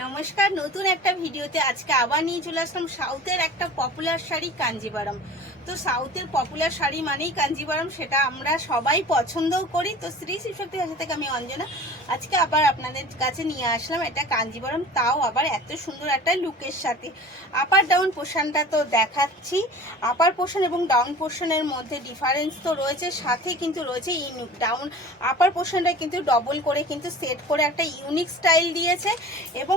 নমস্কার, নতুন একটা ভিডিওতে আজকে আবার নিয়ে চলে আসলাম সাউথের একটা পপুলার শাড়ি কাঞ্জিভারাম। তো সাউথের পপুলার শাড়ি মানেই কাঞ্জিভারাম, সেটা আমরা সবাই পছন্দও করি। তো শ্রী শিবশক্তি ভাষা থেকে আমি অঞ্জনা আজকে আবার আপনাদের কাছে নিয়ে আসলাম এটা কাঞ্জিভারাম, তাও আবার এত সুন্দর একটা লুকের সাথে। আপার ডাউন পোর্শনটা তো দেখাচ্ছি, আপার পোর্শন এবং ডাউন পোর্শনের মধ্যে ডিফারেন্স তো রয়েছে, সাথে কিন্তু রয়েছে ইউনিক। ডাউন আপার পোর্শনটা কিন্তু ডবল করে কিন্তু সেট করে একটা ইউনিক স্টাইল দিয়েছে এবং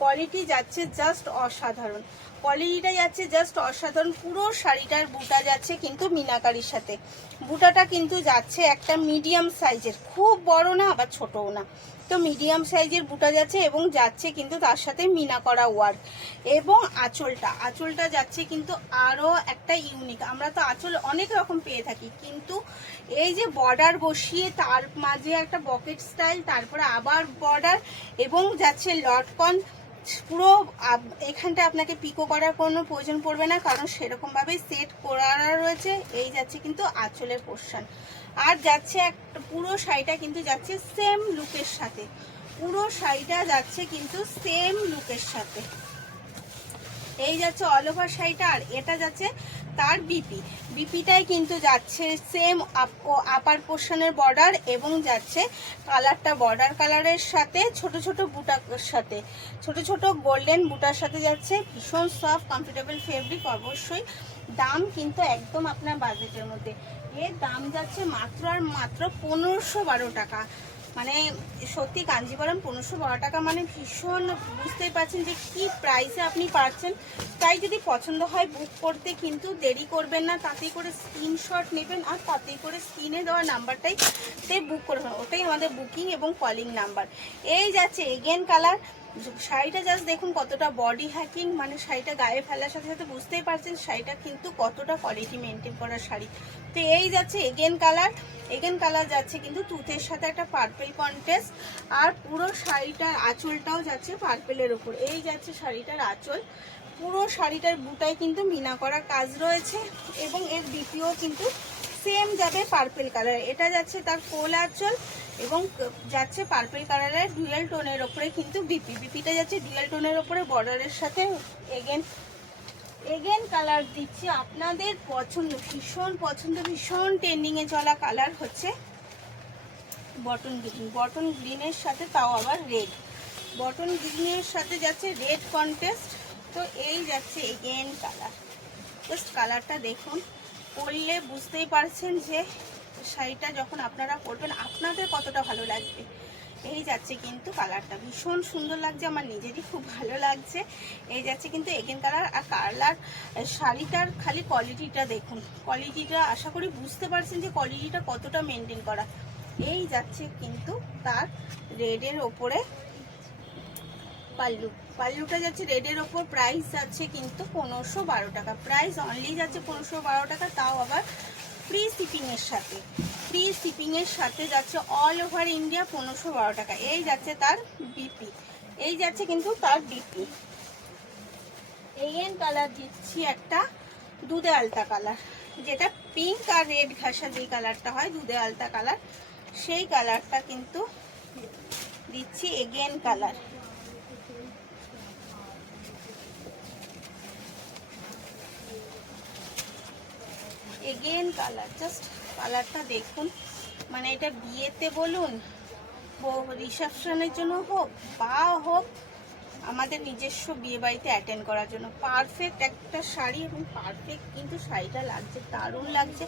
কোয়ালিটি যাচ্ছে জাস্ট অসাধারণ। কোয়ালিটিটা যাচ্ছে জাস্ট অসাধারণ। পুরো শাড়িটার বুটা যাচ্ছে কিন্তু মিনাকারির সাথে। বুটাটা কিন্তু যাচ্ছে একটা মিডিয়াম সাইজের, খুব বড় না আবার ছোটও না, তো মিডিয়াম সাইজের বুটা যাচ্ছে এবং যাচ্ছে কিন্তু তার সাথে মিনা করা ওয়ার্ক। এবং আঁচলটা যাচ্ছে কিন্তু আরও একটা ইউনিক। আমরা তো আঁচল অনেক রকম পেয়ে থাকি, কিন্তু এই যে বর্ডার বসিয়ে তার মাঝে একটা বকেট স্টাইল, তারপরে আবার বর্ডার এবং যাচ্ছে লটকন, পুরো এখানটা আপনাকে পিকো করার কোনো প্রয়োজন পড়বে না, কারণ সেরকমভাবে সেট করা রয়েছে। এই যাচ্ছে কিন্তু আঁচলের পোর্শন, আর যাচ্ছে একটা পুরো শাড়িটা কিন্তু যাচ্ছে সেম লুকের সাথে। পুরো শাড়িটা যাচ্ছে কিন্তু সেম লুকের সাথে। এই যাচ্ছে অল ওভার শাড়িটা, আর এটা যাচ্ছে তার বিপিটাই কিন্তু যাচ্ছে সেম আপার পোর্শনের বর্ডার এবং যাচ্ছে কালারটা বর্ডার কালারের সাথে ছোট ছোট বুটার সাথে, ছোট ছোট গোল্ডেন বুটার সাথে যাচ্ছে। ভীষণ সফট কমফোর্টেবল ফেব্রিক। অবশ্যই দাম কিন্তু একদম আপনার বাজেটের মধ্যে। এর দাম যাচ্ছে মাত্র আর মাত্র 1512 টাকা। মানে সত্যি কাঞ্জিভারাম 1512 টাকা মানে ভীষণ, বুঝতেই পারছেন যে কি প্রাইসে আপনি পাচ্ছেন। তাই যদি পছন্দ হয় বুক করতে কিন্তু দেরি করবেন না, তাতেই করে স্ক্রিনশট নেবেন আর তাতেই করে স্ক্রিনে দেওয়া নাম্বারটাই বুক করবেন, ওটাই আমাদের বুকিং এবং কলিং নাম্বার। এই যাচ্ছে এগেন কালার। শাড়িটা জাস্ট দেখুন কতটা বডি হ্যাকিং, মানে শাড়িটা গায়ে ফেলার সাথে সাথে বুঝতেই পারছেন শাড়িটা কিন্তু কতটা কোয়ালিটি মেনটেন করা শাড়ি। তো এই যাচ্ছে এগেন কালার যাচ্ছে কিন্তু তুতের সাথে একটা পার্পেল কন্ট্রাস্ট, আর পুরো শাড়িটার আঁচলটাও যাচ্ছে পার্পেলের ওপর। এই যাচ্ছে শাড়িটার আঁচল, পুরো শাড়িটার বুটায় কিন্তু মিনা করা কাজ রয়েছে এবং এর বিপিও কিন্তু সেম যাবে পার্পেল কালার। এটা যাচ্ছে তার কোল আঁচল এবং যাচ্ছে পার্পেল কালারের ডুয়েল টোনের ওপরে কিন্তু বিপিটা যাচ্ছে ডুয়েল টোনের ওপরে বর্ডারের সাথে। এগেন কালার দিচ্ছি আপনাদের পছন্দ, ভীষণ ট্রেন্ডিংয়ে চলা কালার হচ্ছে বটন গ্রিনের সাথে, তাও আবার রেড। বটন গ্রিনের সাথে যাচ্ছে রেড কন্ট্রাস্ট। তো এই যাচ্ছে এগেন কালার। জাস্ট কালারটা দেখুন, পরলে বুঝতেই পারছেন যে শাড়িটা যখন আপনারা পরবেন আপনাদের কতটা ভালো লাগবে। এই যাচ্ছে কিন্তু কালারটা ভীষণ সুন্দর লাগছে, আমার নিজেরই খুব ভালো লাগছে। এই যাচ্ছে কিন্তু এগেন কালার। আর কালার শাড়িটার খালি কোয়ালিটিটা দেখুন, কোয়ালিটিটা আশা করি বুঝতে পারছেন যে কোয়ালিটিটা কতটা মেনটেন করা। এই যাচ্ছে কিন্তু তার রেডের ওপরে পাল্লুটা যাচ্ছে রেডের ওপর। প্রাইস যাচ্ছে কিন্তু 1512 টাকা, প্রাইস অনলি যাচ্ছে 1512 টাকা, তাও আবার ফ্রি শিপিংয়ের সাথে যাচ্ছে অল ওভার ইন্ডিয়া 1512 টাকা। এই যাচ্ছে তার বিপি, এই যাচ্ছে কিন্তু তার বিপি। এগেন কালার দিচ্ছি একটা দুধে আলতা কালার, যেটা পিঙ্ক আর রেড ঘাসা যেই কালারটা হয় দুধে আলতা কালার, সেই কালারটা কিন্তু দিচ্ছি again colour. Again colour, just কালারটা দেখুন, মানে এটা বিয়েতে বলুন, রিসেপশনের জন্য হোক বা হোক আমাদের নিজস্ব বিয়ে বাড়িতে অ্যাটেন্ড করার জন্য পারফেক্ট একটা শাড়ি। এবং পারফেক্ট কিন্তু শাড়িটা লাগছে, দারুণ লাগছে।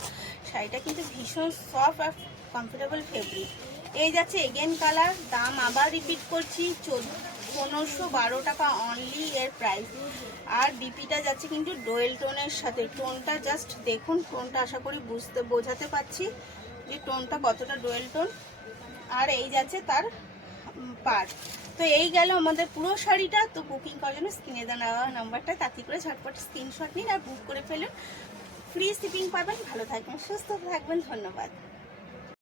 শাড়িটা কিন্তু ভীষণ সফট আর কমফোর্টেবল ফেব্রিক। এই যাচ্ছে এগেন কালার। দাম আবার রিপিট করছি 1512 টাকা অনলি এর প্রাইস। আর বিপিটা যাচ্ছে কিন্তু ডোয়েল টোনের সাথে। টোনটা জাস্ট দেখুন, টোনটা আশা করি বোঝাতে পারছি যে টোনটা কতটা ডোয়েল টোন। আর এই যাচ্ছে তার পার্ট। তো এই গেল আমাদের পুরো শাড়িটা। তো বুকিং করার জন্য স্ক্রিনে দেওয়া নাম্বারটা তাতে করে ঝটপট স্ক্রিনশট নিন আর বুক করে ফেলুন। ফ্রি শিপিং পাবেন। ভালো থাকবেন, সুস্থ থাকবেন, ধন্যবাদ।